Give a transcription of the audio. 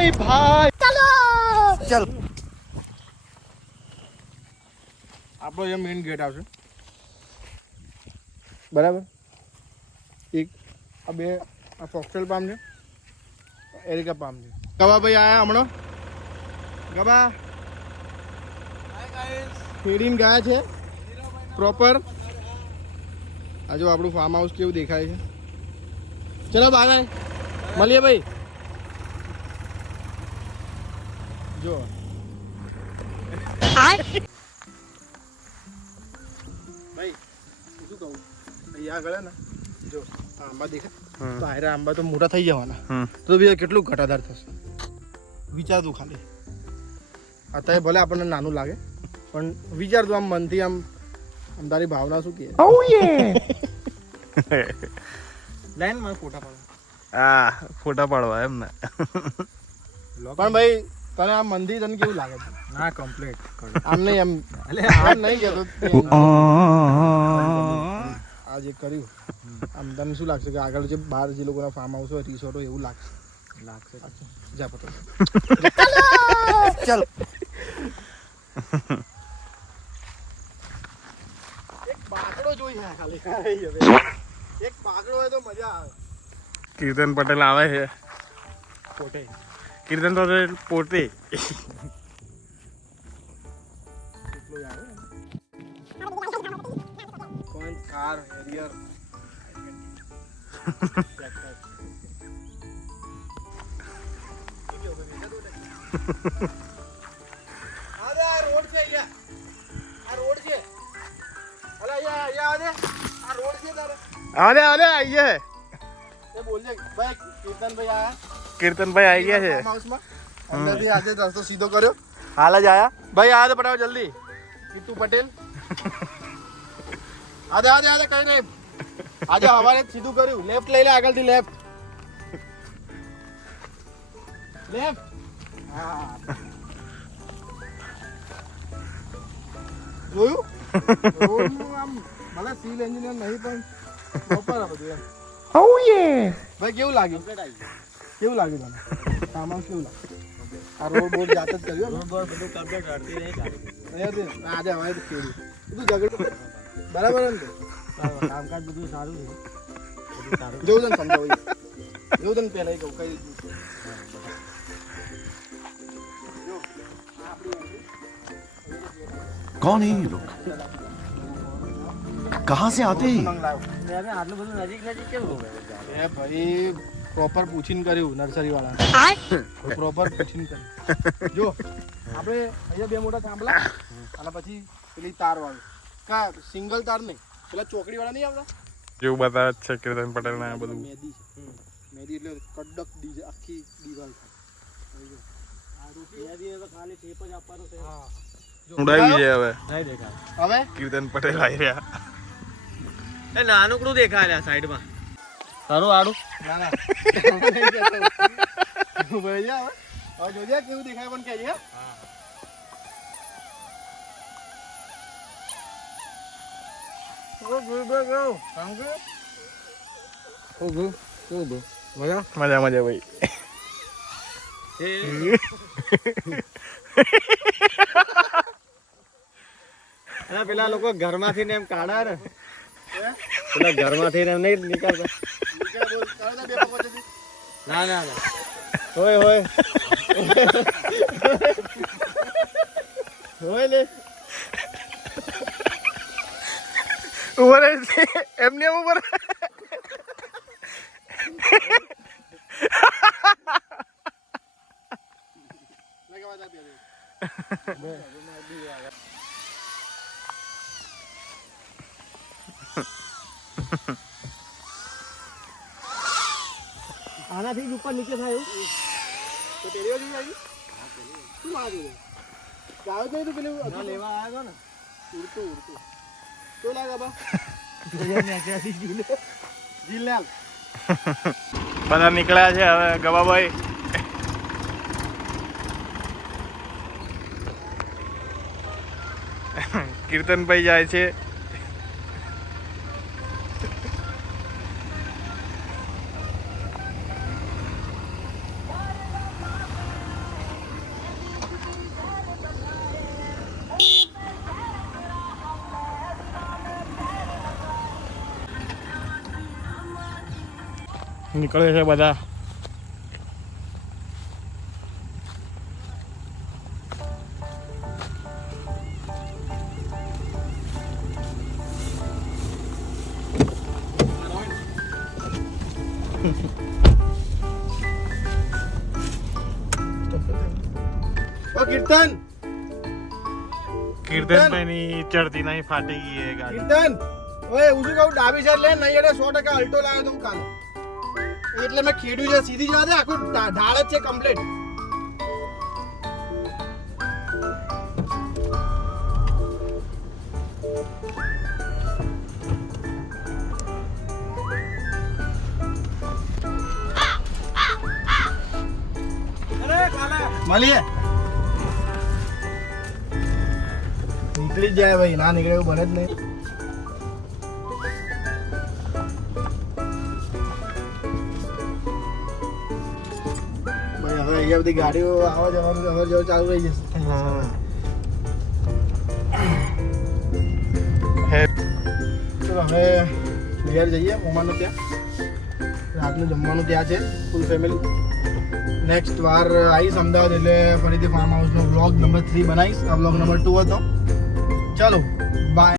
નહીં ભાઈ. ચલો ચલ. આપણો જે મેઇન ગેટ આવશે બરાબર. એક આ બે આ ફોક્સટેલ પામ છે, એરિકા પામ છે. ગવા ભાઈ આયા હમણાં. ગવા ફેડીને ગયા છે પ્રોપર. આ જો આપણું ફાર્મ હાઉસ કેવું દેખાય છે. ચલો બાય મળીએ ભાઈ. જો ભાઈ શું કહું, અહીંયા આગળ ને જો આંબા દેખાય તો આયરા આંબા તો મોટા થઈ જવાના, તો બીજા કેટલું ઘટાદાર થશે વિચારતું ખાલી. અત્યારે ભલે આપણને નાનું લાગે પણ વિચારતું આમ મનથી આમ તારી ભાવના શું કહે. લાઈન માં ફોટા પાડવા. હા ફોટા પાડવા એમ ને. પણ ભાઈ તને આ મંદિર તને કેવું લાગે છે? ના કમ્પ્લીટ આમ નહીં આમ આમ નહીં કહેતો. આ જે કર્યું આમ તને શું લાગશે કે આગળ જે બહાર જે લોકોના ફાર્મ હાઉસ હોય રિસોર્ટ હોય એવું લાગશે? જા પતો ચાલ. એક બાકડો જોઈ છે ખાલી. એક બાકડો હોય તો મજા આવે. કીર્તન પટેલ આવે છે. પોતે કીર્તન પટેલ પોતે કોણ કાર હેરિયર કીર્તનભાઈ આવી ગયા છે. અંદરથી આજે રસ્તો સીધો કર્યો. હાલ જ આયા. ભાઈ આ તો પટાવો જલ્દી. કીટુ પટેલ આજે આજે આજે કઈ નહીં. આજે હવારે સીધું કર્યું. લેફ્ટ લઈ લે આગળથી. Left left. હા જોયું રોડનું આમ ભલે સિવિલ એન્જિનિયર નહીં પણ પ્રોપર આ બધું એમ. ભાઈ કેવું લાગ્યું? કેવું લાગ્યું તને? સામાન કેવું લાગ્યું? આ રોડ બોર્ડ જાત જ કર્યો. રોડ બોર્ડ બધું કમ્પ્લીટ અડધી રહી ચાલી. આજે હવે તો કેવું બધું ઝઘડો બરાબર ને? કામકાજ બધું સારું છે. જોઉં તને સમજાવું જોઉં તને પહેલાં કહું કઈ રીતનું છે. कौन है ये लोग? कहाँ से आते हैं? આટલું બધું નજીક નજીક કેવું એ ભાઈ પ્રોપર પૂછીને કર્યું નર્સરી વાળા. પ્રોપર પૂછીને કર્યું. જો આપણે અહીંયા બે મોટા થાંભલા અને પછી પેલી તાર વાળું કા સિંગલ તાર નહીં, પેલા ચોકડી વાળા નહીં આવતા જેવું બતાવે છે કીર્તન પટેલ ને બધું. મેદી છે. મેદી એટલે કડક આખી દિવાલ ખાલી ટેપ જ આપવાનો છે. હા ઉડાવી છે હવે. નહીં દેખાય. હવે કીર્તન પટેલ આવી રહ્યા. એ નાનકડું દેખાય આ સાઈડમાં. તારું આડું ના ના ભાઈ જા હવે જોજે કેવું દેખાય પણ કહેજે. મજા મજા ભાઈ. પેલા લોકો ઘરમાંથી ને એમ કાઢા ને પેલા ઘરમાંથી ને એમ નહીં નીકળતા. ના ના ના હોય હોય હોય ને ઉપર એમને ઉપર આનાથી જ ઉપર નીચે થાય એવું તો ટેરીઓ જોઈ આવી શું આ જોયું ગાવ જોઈ તો પેલું લેવા આવ્યો ને ઉડતું શું લાગે બા જીલાલ બધા નીકળ્યા છે હવે. ગવાભાઈ કીર્તનભાઈ જાય છે. નીકળે છે બધા. ઓ કીર્તન કીર્તનભાઈની ચડતી નહીં, ફાટી ગઈ એ ગાડી. કીર્તન ઓય હું શું કહું, ડાબી સાઈડ લે, નહીં એટલે 100% અલ્ટો લાવ્યો તો હું કાલે, એટલે મેં ખેડ્યું છે. સીધી જવા દે, આખું ઢાળ જ છે કમ્પ્લીટ. મળીએ. નીકળી જ જાય ભાઈ, ના નીકળે એવું બને જ નહીં. ભાઈ હવે અહીંયા બધી ગાડીઓ આવવા જવાનું અવર જવર ચાલુ રહી જશે. ચલો હવે બિહાર જઈએ મોમાનો ત્યાં. રાતનું જમવાનું ત્યાં છે ફૂલ ફેમિલી. નેક્સ્ટ વાર આવીશ અમદાવાદ એટલે ફરીથી ફાર્મ હાઉસનો વ્લોગ નંબર 3 બનાવીશ. આ વ્લોગ નંબર 2 હતો. ચાલો બાય.